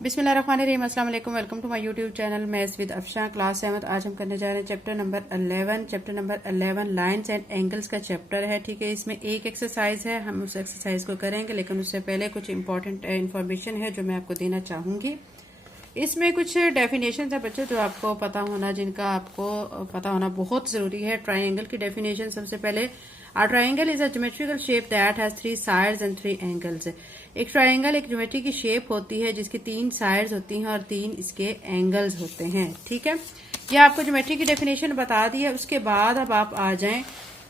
बिस्मिल्लाहिर्रहमानिर्रहीम, अस्सलाम वालेकुम। Welcome to my YouTube channel maths with Afsha class 7। आज हम करने जा रहे हैं chapter number 11 lines and angles का चैप्टर है। ठीक है, इसमें एक एक्सरसाइज है, हम उस एक्सरसाइज को करेंगे, लेकिन उससे पहले कुछ इंपॉर्टेंट इन्फॉर्मेशन है जो मैं आपको देना चाहूंगी। इसमें कुछ डेफिनेशन है बच्चों जो आपको पता होना, जिनका आपको पता होना बहुत जरूरी है। ट्राइंगल की डेफिनेशन सबसे पहले, A triangle is a geometrical shape that has 3 sides and 3 angles. एक ट्राइंगल एक ज्योमेट्री की शेप होती है जिसकी 3 साइड्स होती हैं और 3 इसके एंगल्स होते हैं। ठीक है, ये आपको ज्योमेट्री की डेफिनेशन बता दी है। उसके बाद अब आप आ जाएं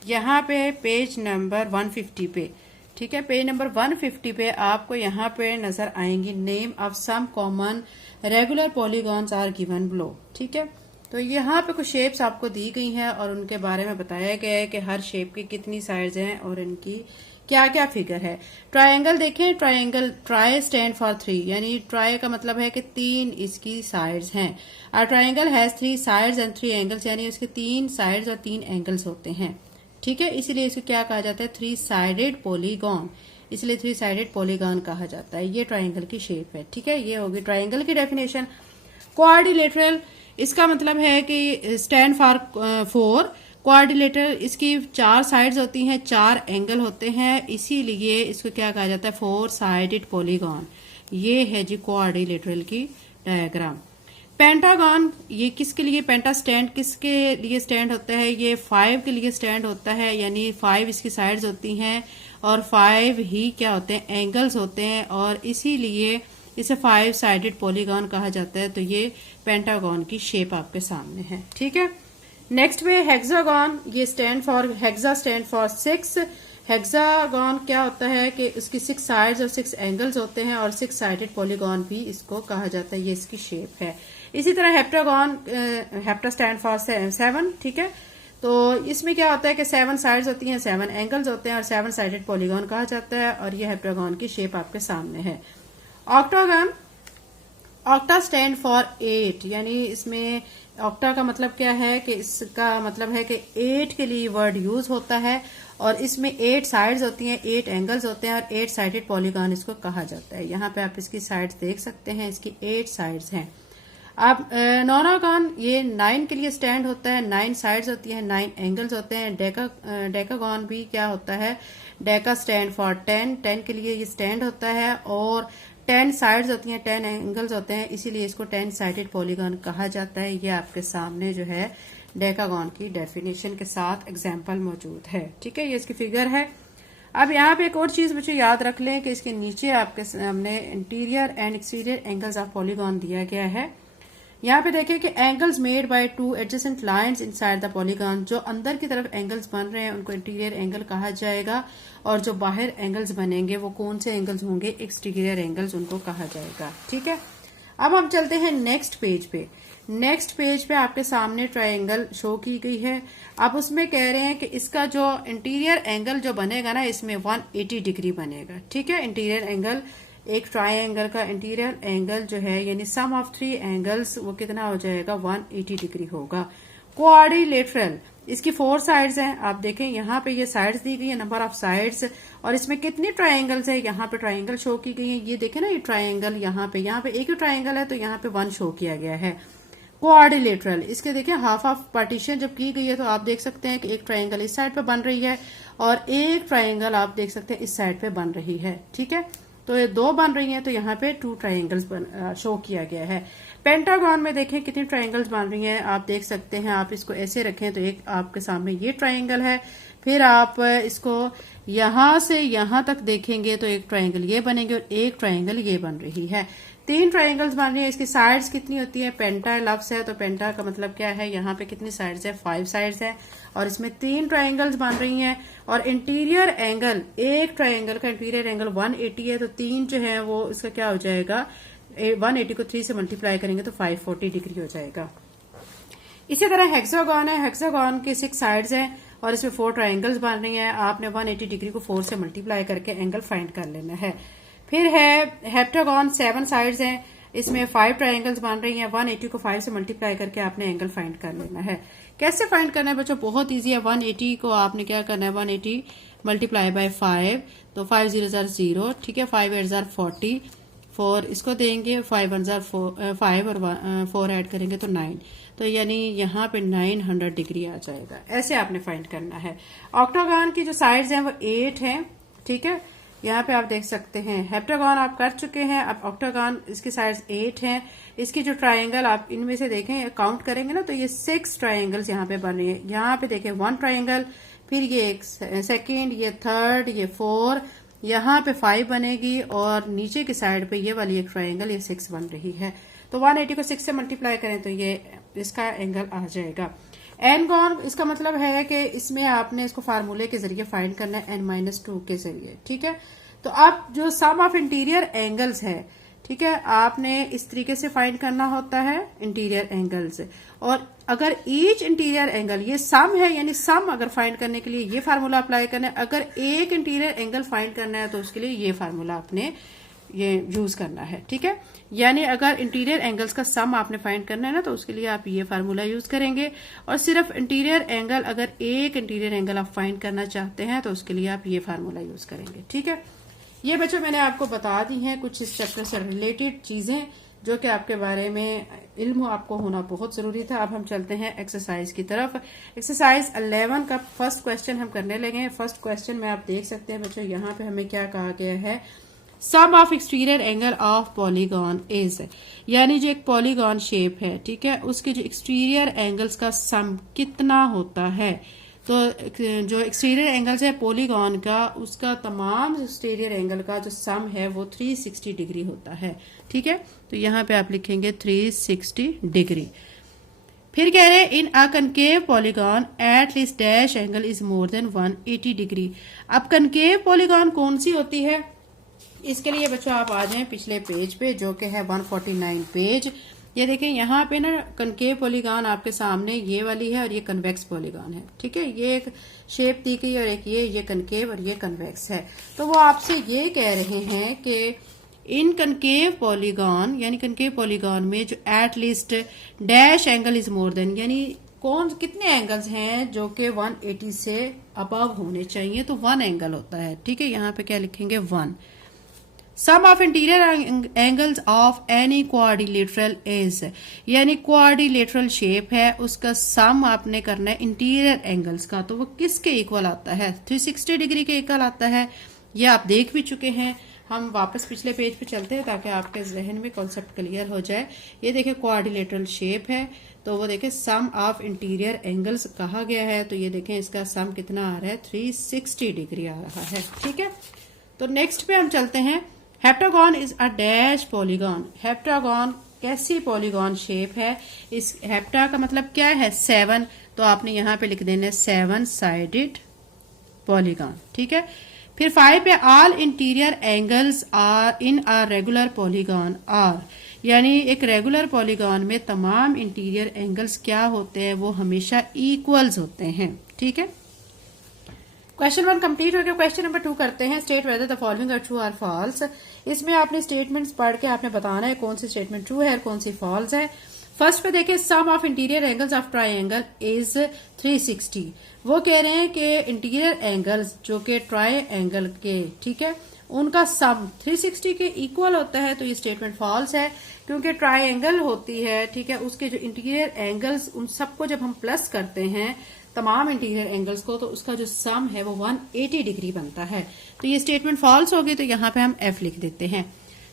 यहाँ पे पेज नंबर 150 पे। ठीक है, पेज नंबर 150 पे आपको यहाँ पे नजर आएंगी name of some common regular polygons are given below. ठीक है, तो यहाँ पे कुछ शेप्स आपको दी गई हैं और उनके बारे में बताया गया है कि हर शेप की कितनी साइड्स हैं और इनकी क्या क्या फिगर है। ट्रायंगल देखें, ट्रायंगल ट्राई स्टैंड फॉर 3, यानी ट्राई का मतलब है कि 3 इसकी साइड्स हैं। और triangle has 3 sides and 3 angles, यानी इसके 3 साइड्स और 3 एंगल्स होते हैं। ठीक है, इसीलिए इसको क्या कहा जाता है, 3 साइडेड पॉलीगॉन, इसलिए 3 साइडेड पॉलीगॉन कहा जाता है। ये ट्रायंगल की शेप है। ठीक है, ये होगी ट्रायंगल की डेफिनेशन। क्वाड्रिलेटरल, इसका मतलब है कि स्टैंड फॉर 4। क्वाड्रिलेटरल, इसकी 4 साइड्स होती हैं, 4 एंगल होते हैं, इसीलिए इसको क्या कहा जाता है, 4 साइडेड पॉलीगॉन। ये है जी क्वाड्रिलेटरल की डायग्राम। पेंटागन, ये किसके लिए, पेंटा स्टैंड किसके लिए स्टैंड होता है, ये 5 के लिए स्टैंड होता है, यानी 5 इसकी साइड्स होती हैं और 5 ही क्या होते हैं, एंगल्स होते हैं, और इसीलिए इसे 5 साइडेड पॉलीगॉन कहा जाता है। तो ये पेंटागन की शेप आपके सामने है। ठीक है, नेक्स्ट पे हेक्सागन, ये stand for, hexa stand for 6। Hexagon क्या होता है कि उसकी 6 साइड्स और 6 एंगल्स होते हैं और 6 साइडेड पॉलीगॉन भी इसको कहा जाता है। ये इसकी शेप है। इसी तरह हेप्टागन, हेप्टा स्टैंड फॉर 7। ठीक है, तो इसमें क्या होता है कि 7 साइड्स होती हैं, 7 एंगल्स होते हैं और 7 साइडेड पॉलीगॉन कहा जाता है, और ये हेप्टागन की शेप आपके सामने है। ऑक्टागन, ऑक्टा स्टैंड फॉर 8, यानी इसमें ऑक्टा का मतलब क्या है कि इसका मतलब है कि 8 के लिए वर्ड यूज होता है, और इसमें 8 साइड्स होती हैं, 8 एंगल्स होते हैं और 8 साइडेड पॉलीगॉन इसको कहा जाता है। यहाँ पे आप इसकी साइड्स देख सकते हैं, इसकी 8 साइड्स हैं। अब नोनागन, ये 9 के लिए स्टैंड होता है, 9 साइड्स होती हैं, 9 एंगल्स होते हैं। डेकागन भी क्या होता है, डेका स्टैंड फॉर 10, 10 के लिए ये स्टैंड होता है और 10 साइड्स होती हैं, 10 एंगल्स होते हैं, इसीलिए इसको 10 साइडेड पॉलीगॉन कहा जाता है। ये आपके सामने जो है डेकागन की डेफिनेशन के साथ एग्जाम्पल मौजूद है। ठीक है, ये इसकी फिगर है। अब यहाँ पे एक और चीज मुझे याद रख लें कि इसके नीचे आपके सामने interior and exterior angles of polygon दिया गया है। यहाँ पे देखिए कि angles made by 2 adjacent lines inside the polygon, जो अंदर की तरफ एंगल्स बन रहे हैं उनको इंटीरियर एंगल कहा जाएगा, और जो बाहर एंगल्स बनेंगे वो कौन से एंगल्स होंगे, एक्सटीरियर एंगल्स उनको कहा जाएगा। ठीक है, अब हम चलते हैं नेक्स्ट पेज पे। नेक्स्ट पेज पे आपके सामने ट्रायंगल शो की गई है। आप उसमें कह रहे हैं कि इसका जो इंटीरियर एंगल जो बनेगा ना, इसमें 180 डिग्री बनेगा। ठीक है, इंटीरियर एंगल, एक ट्रायंगल का इंटीरियर एंगल जो है, यानी सम ऑफ 3 एंगल्स, वो कितना हो जाएगा, 180 डिग्री होगा। क्वाड्रिलेटरल, इसकी 4 साइड्स हैं। आप देखें यहाँ पे ये साइड्स दी गई है, नंबर ऑफ साइड्स, और इसमें कितने ट्रायंगल्स है, यहाँ पे ट्रायंगल शो की गई है। ये देखें ना, ये ट्रायंगल यहाँ पे एक ही ट्रायंगल है, तो यहाँ पे 1 शो किया गया है। क्वाड्रिलेटरल, इसके देखिए हाफ ऑफ पार्टीशन जब की गई है, तो आप देख सकते हैं कि एक ट्रायंगल इस साइड पे बन रही है और एक ट्रायंगल आप देख सकते हैं इस साइड पे बन रही है। ठीक है, तो ये 2 बन रही हैं, तो यहाँ पे 2 ट्रायंगल्स शो किया गया है। पेंटागन में देखें कितनी ट्रायंगल्स बन रही हैं, आप देख सकते हैं। आप इसको ऐसे रखें तो एक आपके सामने ये ट्रायंगल है, फिर आप इसको यहां से यहां तक देखेंगे तो एक ट्रायंगल ये बनेंगे और एक ट्रायंगल ये बन रही है। 3 ट्रायंगल्स बन रही है। इसकी साइड्स कितनी होती है, पेंटा लफ्स है, तो पेंटा का मतलब क्या है, यहाँ पे कितनी साइड्स है, 5 साइड्स है, और इसमें 3 ट्रायंगल्स बन रही हैं। और इंटीरियर एंगल, एक ट्रायंगल का इंटीरियर एंगल 180 है, तो 3 जो है वो इसका क्या हो जाएगा, 180 को 3 से मल्टीप्लाई करेंगे तो 540 डिग्री हो जाएगा। इसी तरह हेक्सागन है, हेक्सागन के 6 साइड्स हैं और इसमें 4 ट्रायंगल्स बन रही हैं। आपने 180 डिग्री को 4 से मल्टीप्लाई करके एंगल फाइंड कर लेना है। फिर है हेप्टागन, 7 साइड्स हैं, इसमें 5 ट्रायंगल्स बन रही हैं। 180 को 5 से मल्टीप्लाई करके आपने एंगल फाइंड कर लेना है। कैसे फाइंड करना है बच्चों, बहुत इजी है। 180 को आपने क्या करना है, 180 मल्टीप्लाई बाय 5, तो 5 0 0, ठीक है, 5 8 40, 4 इसको देंगे, 5 1 5 और 4 ऐड करेंगे तो 9, तो यानी यहाँ पे 900 डिग्री आ जाएगा। ऐसे आपने फाइंड करना है। ऑक्टागन की जो साइड्स हैं वो 8 हैं, ठीक है, यहाँ पे आप देख सकते हैं। हेप्टागन आप कर चुके हैं, अब ऑक्टागन इसकी साइड्स 8 हैं। इसकी जो ट्रायंगल आप इनमें से देखें, काउंट करेंगे ना तो ये 6 ट्रायंगल्स यहाँ पे बन रहे हैं। यहाँ पे देखें 1 ट्रायंगल, फिर ये एक सेकेंड, ये थर्ड, ये 4, यहाँ पे 5 बनेगी और नीचे की साइड पे ये वाली एक ट्रायंगल, ये 6 बन रही है। तो 180 को 6 से मल्टीप्लाई करें तो ये इसका एंगल आ जाएगा। एनगॉन इसका मतलब है कि इसमें आपने इसको फार्मूले के जरिए फाइंड करना है, n-2 के जरिए, ठीक है। तो अब जो सम ऑफ इंटीरियर एंगल्स है, ठीक है, आपने इस तरीके से फाइंड करना होता है इंटीरियर एंगल्स। और अगर ईच इंटीरियर एंगल, ये सम है यानी सम अगर फाइंड करने के लिए ये फार्मूला अप्लाई करना है, अगर एक इंटीरियर एंगल फाइंड करना है तो उसके लिए ये फार्मूला आपने ये यूज करना है, ठीक है। यानी अगर इंटीरियर एंगल्स का सम आपने फाइंड करना है ना तो उसके लिए आप ये फार्मूला यूज करेंगे। और सिर्फ इंटीरियर एंगल, अगर एक इंटीरियर एंगल आप फाइंड करना चाहते हैं तो उसके लिए आप ये फार्मूला यूज करेंगे, ठीक है। ये बच्चों मैंने आपको बता दी हैं कुछ इस चैप्टर से रिलेटेड चीजें जो कि आपके बारे में इल्म आपको होना बहुत जरूरी था। अब हम चलते हैं एक्सरसाइज की तरफ। एक्सरसाइज 11 का फर्स्ट क्वेश्चन हम करने लगे हैं। फर्स्ट क्वेश्चन में आप देख सकते हैं बच्चों, यहाँ पे हमें क्या कहा गया है, sum of exterior angle of polygon is, यानी जो एक पॉलीगॉन शेप है, ठीक है, उसके जो एक्सटीरियर एंगल्स का सम कितना होता है। तो जो एक्सटीरियर एंगल्स है पॉलीगॉन का, उसका तमाम एक्सटीरियर एंगल का जो सम है वो 360 डिग्री होता है, ठीक है। तो यहाँ पे आप लिखेंगे 360 डिग्री। फिर कह रहे हैं in a concave polygon at least dash angle is more than 180 degree. अब कनकेव पॉलीगॉन कौन सी होती है, इसके लिए बच्चों आप आ जाएं पिछले पेज पे जो कि है 149 पेज। ये देखें यहाँ पे ना कनकेव पॉलीगॉन आपके सामने ये वाली है और ये कन्वेक्स पॉलीगॉन है, ठीक है। ये एक शेप दी गई और एक ये कनकेव और ये कन्वेक्स है। तो वो आपसे ये कह रहे हैं कि इन कनकेव पॉलीगॉन, यानी कनकेव पॉलीगॉन में जो eight least dash angle is more then, यानी कितने एंगल्स हैं जो कि 180 से अबव होने चाहिए, तो 1 एंगल होता है, ठीक है। यहाँ पे क्या लिखेंगे 1। Sum of interior angles of any quadrilateral is, यानी क्वाड्रिलेटरल शेप है उसका सम आपने करना है इंटीरियर एंगल्स का, तो वो किसके इक्वल आता है, 360 डिग्री के इक्वल आता है। ये आप देख भी चुके हैं। हम वापस पिछले पेज पे चलते हैं ताकि आपके जहन में कॉन्सेप्ट क्लियर हो जाए। ये देखिए क्वाड्रिलेटरल शेप है, तो वो देखें सम ऑफ इंटीरियर एंगल्स कहा गया है, तो ये देखें इसका सम कितना आ रहा है, 360 डिग्री आ रहा है, ठीक है। तो नेक्स्ट पे हम चलते हैं। Heptagon is a dash polygon. Heptagon कैसी पॉलीगॉन शेप है, इस हेप्टा का मतलब क्या है 7, तो आपने यहाँ पे लिख देना 7 साइडेड पॉलीगॉन, ठीक है। फिर 5 पे all interior angles are in a regular polygon are, यानी एक रेगुलर पॉलीगॉन में तमाम इंटीरियर एंगल्स क्या होते हैं, वो हमेशा इक्वल्स होते हैं, ठीक है। क्वेश्चन 1 कंप्लीट हो गया। क्वेश्चन नंबर 2 करते हैं। State whether the following are true और फॉल्स। इसमें आपने स्टेटमेंट्स पढ़ के आपने बताना है कौन सी स्टेटमेंट ट्रू है और कौन सी फॉल्स है। फर्स्ट पे देखिए sum of interior angles of triangle is 360। वो कह रहे हैं कि इंटीरियर एंगल्स जो कि ट्राइंगल के, ठीक है, उनका सम 360 के इक्वल होता है, तो ये स्टेटमेंट फॉल्स है क्योंकि ट्राइंगल होती है, ठीक है, उसके जो इंटीरियर एंगल्स उन सबको जब हम प्लस करते हैं तमाम इंटीरियर एंगल्स को, तो उसका जो सम है वो 180 डिग्री बनता है। तो ये स्टेटमेंट फॉल्स होगी, तो यहाँ पे हम एफ लिख देते हैं।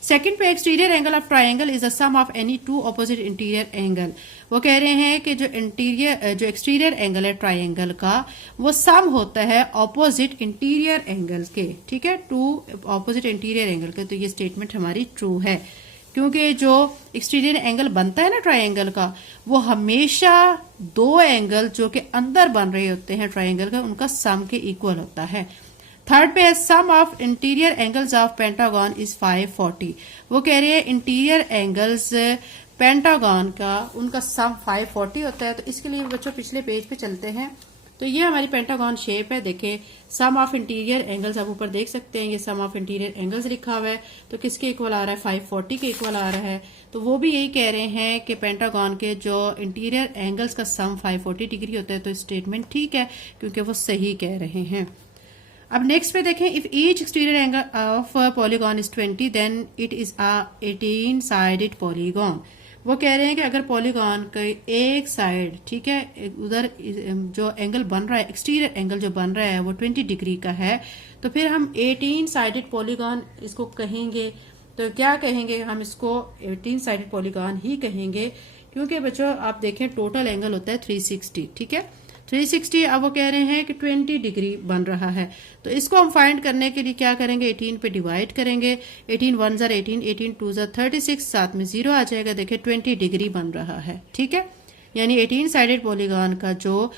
सेकंड पे exterior angle of triangle is the sum of any two opposite interior angle. वो कह रहे हैं कि जो एक्सटीरियर एंगल है ट्राइंगल का, वो सम होता है ऑपोजिट इंटीरियर एंगल्स के, ठीक है, टू ऑपोजिट इंटीरियर एंगल के। तो ये स्टेटमेंट हमारी ट्रू है क्योंकि जो एक्सटीरियर एंगल बनता है ना ट्राइंगल का, वो हमेशा दो एंगल जो कि अंदर बन रहे होते हैं ट्राइंगल का, उनका सम के इक्वल होता है। थर्ड पे sum of interior angles of pentagon is 540। वो कह रहे हैं इंटीरियर एंगल्स पेंटागन का, उनका सम 540 होता है। तो इसके लिए बच्चों पिछले पेज पे चलते हैं। तो ये हमारी पेंटागन शेप है। देखें सम ऑफ इंटीरियर एंगल्स आप ऊपर देख सकते हैं, ये सम ऑफ इंटीरियर एंगल्स लिखा हुआ है, तो किसके इक्वल आ रहा है, 540 के इक्वल आ रहा है। तो वो भी यही कह रहे हैं कि पेंटागन के जो इंटीरियर एंगल्स का सम 540 डिग्री होता है। तो स्टेटमेंट ठीक है क्योंकि वो सही कह रहे हैं। अब नेक्स्ट पे देखें, if each exterior angle of polygon is 20 then it is a 18 sided polygon. वो कह रहे हैं कि अगर पॉलीगॉन का एक साइड, ठीक है, उधर जो एंगल बन रहा है, एक्सटीरियर एंगल जो बन रहा है वो 20 डिग्री का है, तो फिर हम 18 साइडेड पॉलीगॉन इसको कहेंगे। तो क्या कहेंगे हम इसको? 18 साइडेड पॉलीगॉन ही कहेंगे, क्योंकि बच्चों आप देखें टोटल एंगल होता है 360, ठीक है, 360। अब वो कह रहे हैं कि 20 डिग्री बन रहा है, तो इसको हम फाइंड करने के लिए क्या करेंगे? 18 पे डिवाइड करेंगे। 18 1 जार 18, 18 2 जार 36, साथ में 0 आ जाएगा। देखिए 20 डिग्री बन रहा है, ठीक है। यानी 18 साइडेड पॉलीगॉन का जो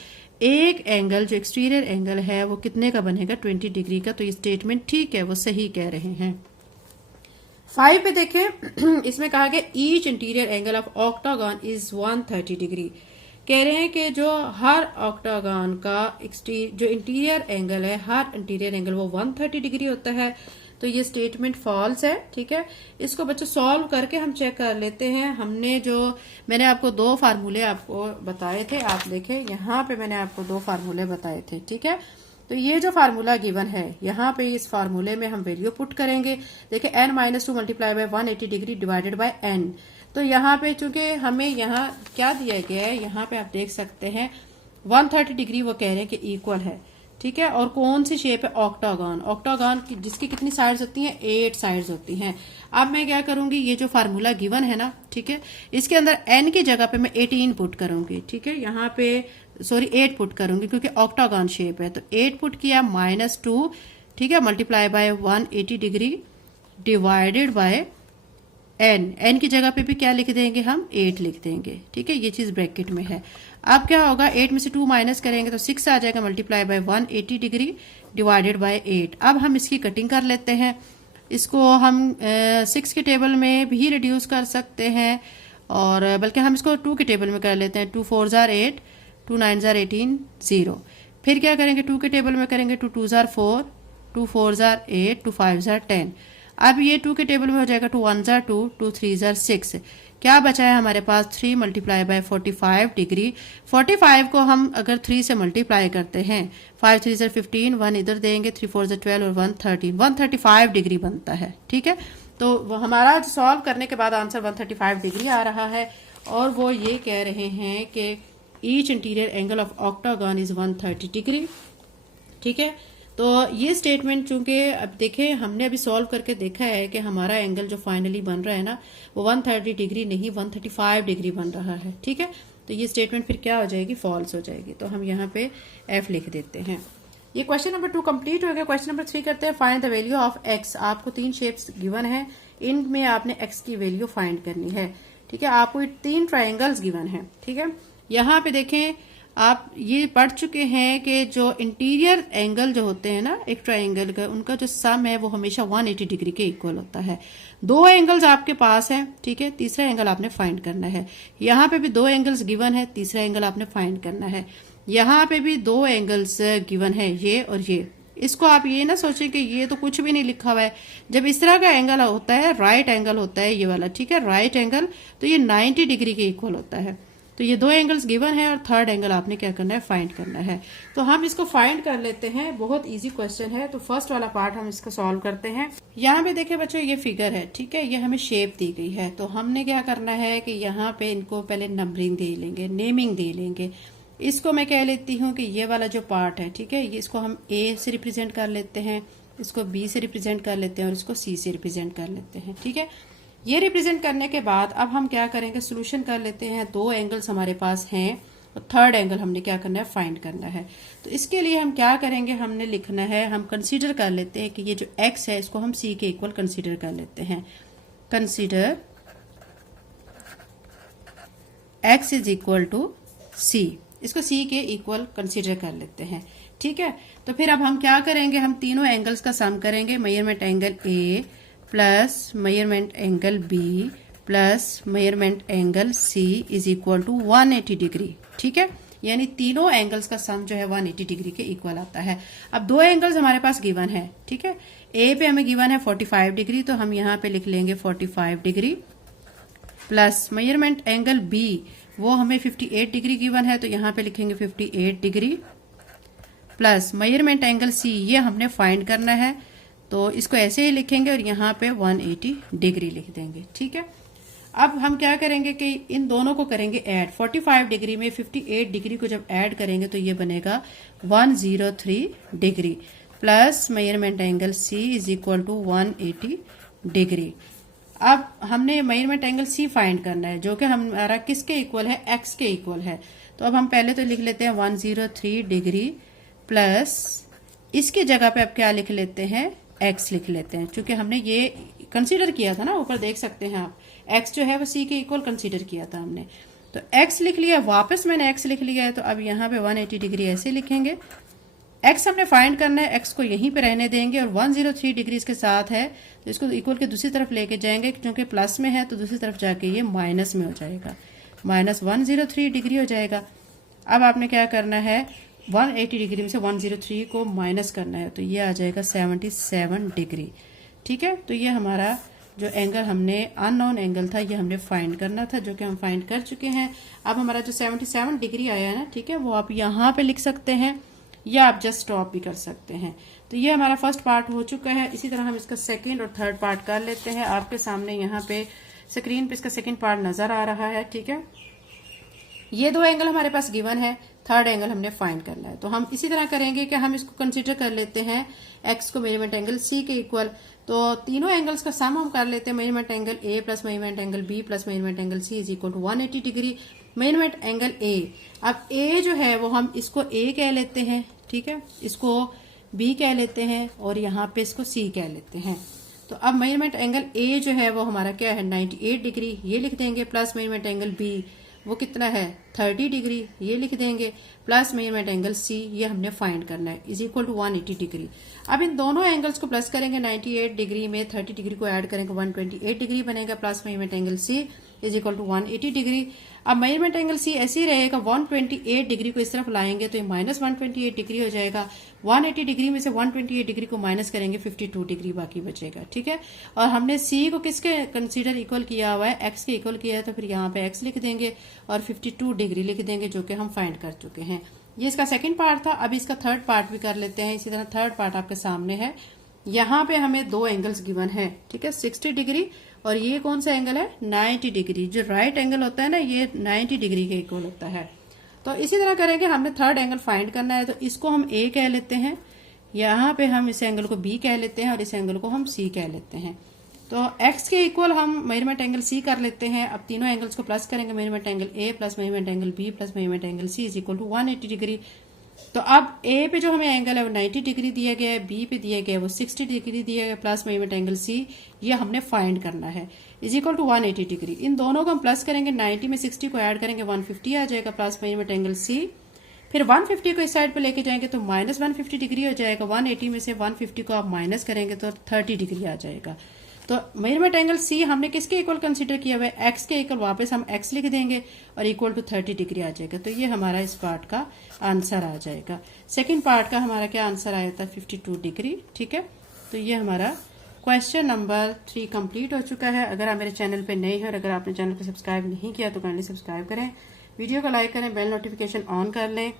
एक एंगल, जो एक्सटीरियर एंगल है, वो कितने का बनेगा? 20 डिग्री का। तो ये स्टेटमेंट ठीक है, वो सही कह रहे हैं। 5 पे देखें, इसमें कहा गया each interior angle of octagon is 130 degree. कह रहे हैं कि जो हर ऑक्टागन का जो इंटीरियर एंगल है, हर इंटीरियर एंगल वो 130 डिग्री होता है। तो ये स्टेटमेंट फॉल्स है, ठीक है। इसको बच्चों सॉल्व करके हम चेक कर लेते हैं। मैंने आपको 2 फार्मूले आपको बताए थे, आप देखें यहाँ पे मैंने आपको 2 फार्मूले बताए थे, ठीक है। तो ये जो फार्मूला गिवन है, यहाँ पे इस फार्मूले में हम वैल्यू पुट करेंगे। देखिए n-2 multiply by 180 degree divided by n। तो यहाँ पे चूंकि हमें यहाँ क्या दिया गया है, यहाँ पे आप देख सकते हैं 130 डिग्री वो कह रहे हैं कि इक्वल है, ठीक है। और कौन सी शेप है? ऑक्टागन। ऑक्टागन की जिसकी कितनी साइड्स होती हैं? 8 साइड्स होती हैं। अब मैं क्या करूंगी, ये जो फार्मूला गिवन है ना, ठीक है, इसके अंदर n की जगह पे मैं 18 पुट करूंगी, ठीक है। यहाँ पे 8 पुट करूंगी क्योंकि ऑक्टागन शेप है। तो 8 पुट किया, -2, ठीक है, multiply by 180 degree divided by n की जगह पे भी क्या लिख देंगे हम? 8 लिख देंगे, ठीक है। ये चीज ब्रैकेट में है। अब क्या होगा, 8 में से 2 माइनस करेंगे तो 6 आ जाएगा, multiply by 180 degree divided by 8। अब हम इसकी कटिंग कर लेते हैं। इसको हम 6 के टेबल में भी रिड्यूस कर सकते हैं, और बल्कि हम इसको 2 के टेबल में कर लेते हैं। 2 4 जार 8, 2 9 जार 18, 0। फिर क्या करेंगे? 2 के टेबल में करेंगे। 2 2 जार 4, 2 4 जार 8, 2 5 जार 10। अब ये 2 के टेबल में हो जाएगा। 2 1 जार 2, 2 3 जार 6। क्या बचा है हमारे पास? 3 मल्टीप्लाई बाय 45 डिग्री। 45 को हम अगर 3 से मल्टीप्लाई करते हैं, 5 3 जार 15, 1 इधर देंगे, 3 4 जार 12 और 1 13, 135 डिग्री बनता है, ठीक है। तो हमारा सॉल्व करने के बाद आंसर 135 डिग्री आ रहा है, और वो ये कह रहे हैं कि each interior angle of octagon is 130 degree, ठीक है। तो ये स्टेटमेंट चूंकि अब देखें, हमने अभी सॉल्व करके देखा है कि हमारा एंगल जो फाइनली बन रहा है ना, वो 130 डिग्री नहीं 135 डिग्री बन रहा है, ठीक है। तो ये स्टेटमेंट फिर क्या हो जाएगी? फॉल्स हो जाएगी। तो हम यहाँ पे F लिख देते हैं। ये क्वेश्चन नंबर 2 कंप्लीट हो गया। क्वेश्चन नंबर 3 करते हैं, find the value of x। आपको 3 शेप्स गिवन है, इनमें आपने x की वैल्यू फाइंड करनी है, ठीक है। आपको 3 ट्राइंगल्स गिवन है, ठीक है। यहाँ पे देखें, आप ये पढ़ चुके हैं कि जो इंटीरियर एंगल जो होते हैं ना एक ट्राइंगल का, उनका जो सम है वो हमेशा 180 डिग्री के इक्वल होता है। 2 एंगल्स आपके पास है, ठीक है, तीसरा एंगल आपने फाइंड करना है। यहाँ पे भी 2 एंगल्स गिवन है, तीसरा एंगल आपने फाइंड करना है। यहाँ पे भी 2 एंगल्स गिवन है, ये और ये। इसको आप ये ना सोचें कि ये तो कुछ भी नहीं लिखा हुआ है। जब इस तरह का एंगल होता है, राइट एंगल होता है ये वाला, ठीक है, राइट एंगल, तो ये 90 डिग्री के इक्वल होता है। तो ये 2 एंगल्स गिवन है और थर्ड एंगल आपने क्या करना है? फाइंड करना है। तो हम इसको फाइंड कर लेते हैं। बहुत इजी क्वेश्चन है। तो फर्स्ट वाला पार्ट हम इसको सॉल्व करते हैं। यहाँ पे देखिए बच्चों, ये फिगर है, ठीक है, ये हमें शेप दी गई है। तो हमने क्या करना है कि यहाँ पे इनको पहले नंबरिंग दे लेंगे, नेमिंग दे लेंगे। इसको मैं कह लेती हूँ कि ये वाला जो पार्ट है, ठीक है, ये इसको हम A से रिप्रेजेंट कर लेते हैं, इसको B से रिप्रेजेंट कर लेते हैं और इसको C से रिप्रेजेंट कर लेते हैं, ठीक है। ये रिप्रेजेंट करने के बाद अब हम क्या करेंगे? सोल्यूशन कर लेते हैं। 2 एंगल्स हमारे पास हैं और थर्ड एंगल हमने क्या करना है? फाइंड करना है। तो इसके लिए हम क्या करेंगे? हमने लिखना है, हम कंसीडर कर लेते हैं कि ये जो x है इसको हम c के इक्वल कंसीडर कर लेते हैं। Consider x is equal to c, इसको c के इक्वल कंसीडर कर लेते हैं, ठीक है। तो फिर अब हम क्या करेंगे? हम तीनों एंगल्स का सम करेंगे। Measurement angle A plus measurement angle B plus measurement angle C is equal to 180 degree, ठीक है। यानी तीनों एंगल्स का सम जो है 180 डिग्री के इक्वल आता है। अब 2 एंगल्स हमारे पास गिवन है, ठीक है। A पे हमें गिवन है 45 डिग्री, तो हम यहाँ पे लिख लेंगे 45 degree plus measurement angle B, वो हमें 58 डिग्री गिवन है, तो यहाँ पे लिखेंगे 58 degree plus measurement angle C, ये हमने फाइंड करना है, तो इसको ऐसे ही लिखेंगे और यहाँ पे 180 डिग्री लिख देंगे। ठीक है, अब हम क्या करेंगे कि इन दोनों को करेंगे ऐड। 45 डिग्री में 58 डिग्री को जब ऐड करेंगे तो ये बनेगा 103 degree plus measurement angle C is equal to 180 degree. अब हमने मेजरमेंट एंगल सी फाइंड करना है जो कि हमारा किसके इक्वल है, एक्स के इक्वल है। तो अब हम पहले तो लिख लेते हैं 103 डिग्री प्लस इसकी जगह पे अब क्या लिख लेते हैं, एक्स लिख लेते हैं, क्योंकि हमने ये कंसीडर किया था ना, ऊपर देख सकते हैं आप, एक्स जो है वो सी के इक्वल कंसीडर किया था हमने। तो एक्स लिख लिया, वापस मैंने एक्स लिख लिया है, तो अब यहाँ पे 180 डिग्री ऐसे लिखेंगे। एक्स हमने फाइंड करना है, एक्स को यहीं पे रहने देंगे और 103 डिग्री इसके साथ है तो इसको इक्वल के दूसरी तरफ लेके जाएंगे, क्योंकि प्लस में है तो दूसरी तरफ जाके ये माइनस में हो जाएगा, माइनस 103 डिग्री हो जाएगा। अब आपने क्या करना है, 180 डिग्री में से 103 को माइनस करना है, तो ये आ जाएगा 77 डिग्री। ठीक है, तो ये हमारा जो एंगल हमने अननोन एंगल था ये हमने फाइंड करना था, जो कि हम फाइंड कर चुके हैं। अब हमारा जो 77 डिग्री आया है ना, ठीक है, वो आप यहाँ पे लिख सकते हैं या आप जस्ट स्टॉप भी कर सकते हैं। तो ये हमारा फर्स्ट पार्ट हो चुका है। इसी तरह हम इसका सेकंड और थर्ड पार्ट कर लेते हैं। आपके सामने यहाँ पे स्क्रीन पे इसका सेकंड पार्ट नजर आ रहा है। ठीक है, ये दो एंगल हमारे पास गिवन है, थर्ड एंगल हमने फाइंड करना है। तो हम इसी तरह करेंगे कि हम इसको कंसीडर कर लेते हैं एक्स को मेजरमेंट एंगल सी के इक्वल। तो तीनों एंगल्स का सम हम कर लेते हैं, measurement angle A plus measurement angle B plus measurement angle C is equal to 180 degree. Measurement angle A, अब ए जो है वो हम इसको ए कह लेते हैं, ठीक है, इसको बी कह लेते हैं और यहाँ पे इसको सी कह लेते हैं। तो अब मेजरमेंट एंगल ए जो है वो हमारा क्या है, 98 डिग्री, ये लिख देंगे, प्लस मेजरमेंट एंगल बी वो कितना है, 30 डिग्री, ये लिख देंगे, प्लस मेजरमेंट एंगल सी ये हमने फाइंड करना है, इज इक्वल टू 180 डिग्री। अब इन दोनों एंगल्स को प्लस करेंगे, 98 डिग्री में 30 डिग्री को ऐड करेंगे 128 डिग्री बनेगा, plus measurement angle C is equal to 180 degree. अब मेजरमेंट एंगल सी ऐसे ही रहेगा, 128 डिग्री को इस तरफ लाएंगे तो ये माइनस 128 डिग्री हो जाएगा। 180 डिग्री में से 128 डिग्री को माइनस करेंगे, 52 डिग्री बाकी बचेगा। ठीक है, और हमने सी को किसके कंसीडर इक्वल किया हुआ है, एक्स के इक्वल किया है, तो फिर यहाँ पे एक्स लिख देंगे और 52 डिग्री लिख देंगे, जो कि हम फाइंड कर चुके हैं। ये इसका सेकंड पार्ट था। अब इसका थर्ड पार्ट भी कर लेते हैं। इसी तरह थर्ड पार्ट आपके सामने है। यहाँ पे हमें दो एंगल्स गिवन है, ठीक है, 60 डिग्री और ये कौन सा एंगल है, 90 डिग्री। जो राइट एंगल होता है ना, ये 90 डिग्री के इक्वल होता है। तो इसी तरह करेंगे, हमने थर्ड एंगल फाइंड करना है, तो इसको हम ए कह लेते हैं, यहाँ पे हम इस एंगल को बी कह लेते हैं और इस एंगल को हम सी कह लेते हैं। तो एक्स के इक्वल हम मेजरमेंट एंगल सी कर लेते हैं। अब तीनों एंगल्स को प्लस करेंगे, measurement angle A plus measurement angle B plus measurement angle C is equal to 180 degree. तो अब ए पे जो हमें एंगल है वो 90 डिग्री दिया गया है, बी पे दिया गया है वो 60 डिग्री दिया गया, प्लस मेजरमेंट एंगल सी ये हमने फाइंड करना है, इज इक्वल टू 180 डिग्री। इन दोनों को हम प्लस करेंगे, 90 में 60 को ऐड करेंगे 150 आ जाएगा, प्लस मेजरमेंट एंगल सी, फिर 150 को इस साइड पे लेके जाएंगे तो माइनस 150 डिग्री हो जाएगा। 180 में से 150 को आप माइनस करेंगे तो 30 डिग्री आ जाएगा। तो मेजरमेंट एंगल सी हमने किसके इक्वल कंसीडर किया हुआ है, एक्स के इक्वल, वापस हम एक्स लिख देंगे और इक्वल टू 30 डिग्री आ जाएगा। तो ये हमारा इस पार्ट का आंसर आ जाएगा। सेकंड पार्ट का हमारा क्या आंसर आया था, 52 डिग्री। ठीक है, तो ये हमारा क्वेश्चन नंबर 3 कंप्लीट हो चुका है। अगर आप मेरे चैनल पे नए हैं और अगर आपने चैनल को सब्सक्राइब नहीं किया तो काइंडली सब्सक्राइब करें, वीडियो को लाइक करें, बेल नोटिफिकेशन ऑन कर लें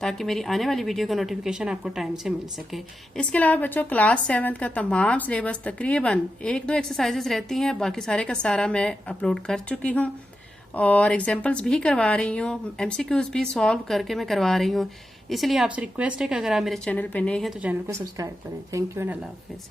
ताकि मेरी आने वाली वीडियो का नोटिफिकेशन आपको टाइम से मिल सके। इसके अलावा बच्चों क्लास 7 का तमाम सिलेबस तकरीबन 1-2 एक्सरसाइजेस रहती हैं, बाकी सारे का सारा मैं अपलोड कर चुकी हूँ और एग्जाम्पल्स भी करवा रही हूँ, MCQs भी सॉल्व करके मैं करवा रही हूँ। इसलिए आपसे रिक्वेस्ट है कि अगर आप मेरे चैनल पर नए हैं तो चैनल को सब्सक्राइब करें। थैंक यू एंड अल्लाह हाफिज़।